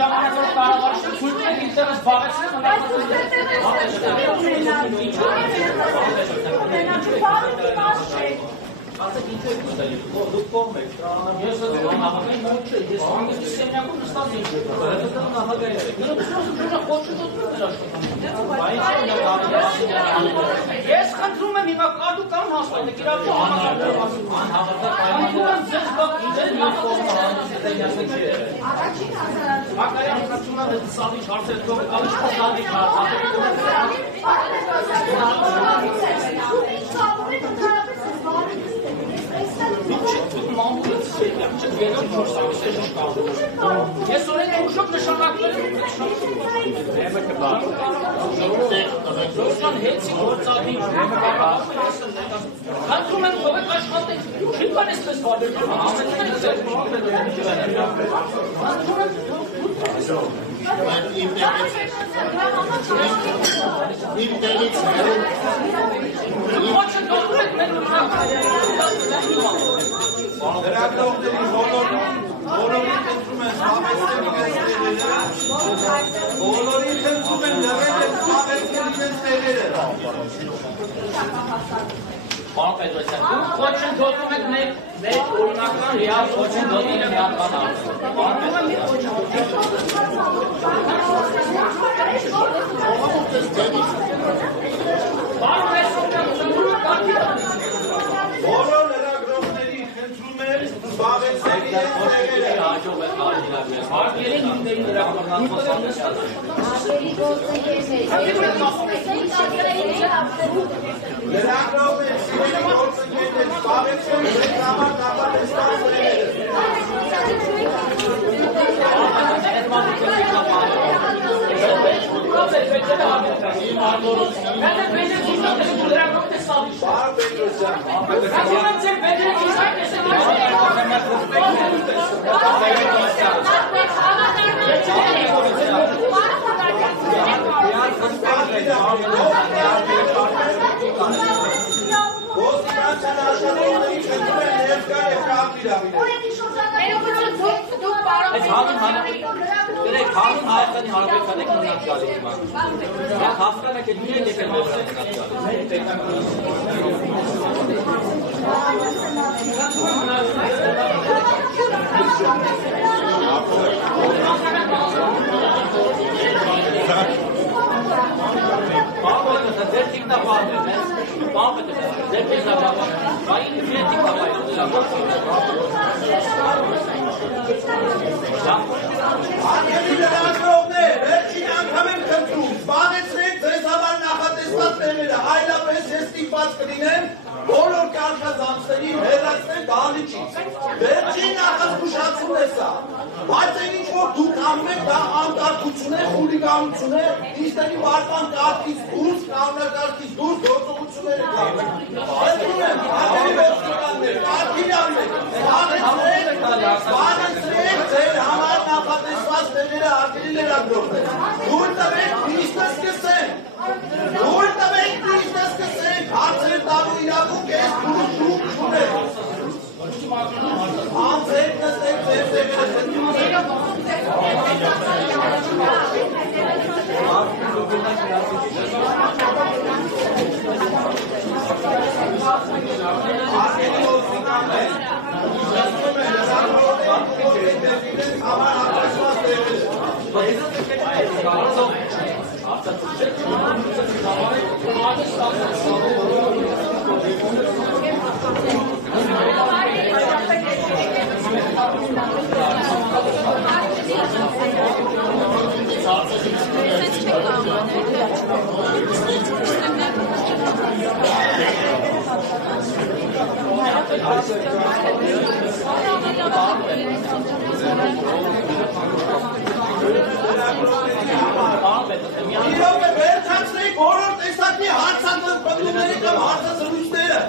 ժամանակով կառավարությունը ցույց տվեք ինտերես զբաղեցնել Ասեք ինչ եք ուզել, դուք կողմ եք, ես նախագահի մոտ չէ, ես հանգստի սենյակում նստած ինչ եք, դա նախագահի եք, նրա խոչը դուք ես խնդրում եմ հիմա կադու կամ հաստատեք, իրավի Մակարյան խնդրում եմ սավիչ հարցեր կողը կալիշ սավիչ Ես օրենք ուշոք նշանակվել Դոսկան հեցի գործադի Հանդրում եմ կովեք աշխատեք Շիտ բան ես պես վարդեր Լրագրողների բոլորին խնդրում են զբաղեցնել իրենց տեղերը։ Պարոն Պետրոսյան, դուք խոչն թողնում եք մեր օրինական ռեալ խոչն թողին եմ հատկանալ։ Բոլոր լրագրողների խնդրում են զբաղեցնել իրենց տեղերը։ Հարգերին հիմների Լրագրողներ, սիրելի գործընկերներ, զբաղեցնել իրենց համար նախատեսված տեղերը։ Պարոն Պետրոսյան, ոստիկանության աշխատողների խնդրում են ներկա և կապ Գրեք հանուն Հայաստանի Հանրապետության եք մնաց գալի հիմա։ Մենք հաստան եք դու եք եկել մնաց Արգելի լրագրողներ, վերջին անգամ եմ խնդրում, զբաղեցրեք ձեզ համար նախատեսված տեղերը, այլապես ես ստիպված կլինեմ բոլոր կարգազանցներին հեռացնել դահլիճից։ Վերջին նախազգուշացում է սա, բայց այն ինչ որ դուք անում եք, դա անկարգություն է, խուլիգանություն է, ինձների վարման կարգից դուրս, կանոնակարգից դուրս գործողությունները կանում։ Խնդրում եմ, արգելի ոստիկաններ, կարգին արվեք, զբաղեցրեք ձեր համար նախատեսված տեղերը արգելի լրագրողներ։ Դուր տվեք բիզնես սկսենք, հարցեր տալու իրավունք ես դուր շուկ չունեք։ Անձեր նստեք ձեր տեղերը արգելի ոստիկաններ, ուզում են լրագրողների համար հատկացված տեղերը։ Իրոք է վերջացնեի բոլոր տեսակի հարցազրույցները կամ հարցազրույցները։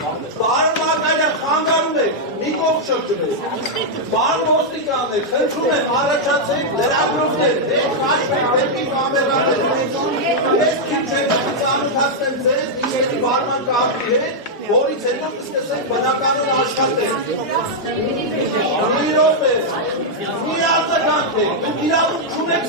Պարոն Մակարյան, խանգարում եք, մի կողմ շրջվեք։ Պարոն ոստիկաններ, խնդրում եմ առաջացեք լրագրողներ, քաշվեք դեպի կամերաներ։ Ես ինչ չեմ ծանոթացնեմ ձեզ ինքերի վարման կարգի հետ, որից հետո կսկսենք բնականon աշխատել։ Մի րոպե, մի արձագանք ստեղծեք։ Դուք իրավունք չունեք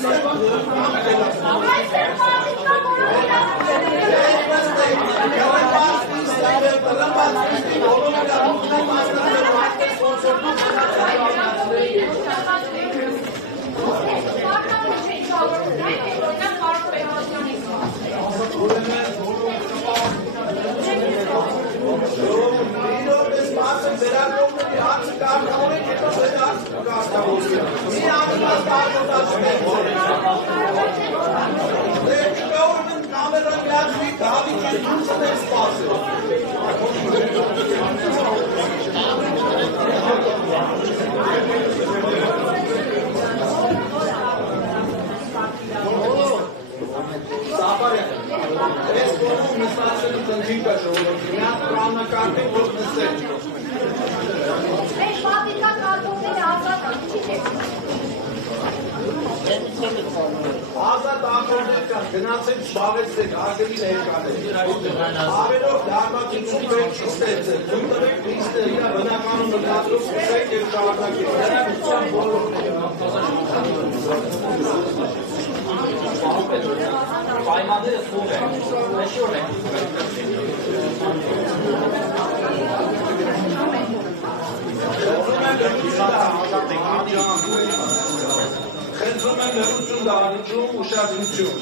Ազատ ախորներ կան, գնացեք շվաղեցեք, արգելի ներկանեք։ Ավելով դարմատություն վերջի ստեցեք, դուք տվեք լիստը իր բնականում մտածում սկսեք և շարունակեք։ Դրանության բոլորները։ Պայմանները սուղ են, մեշի օր են։ Խնդրում եմ լրություն դառնություն, ուշադրություն։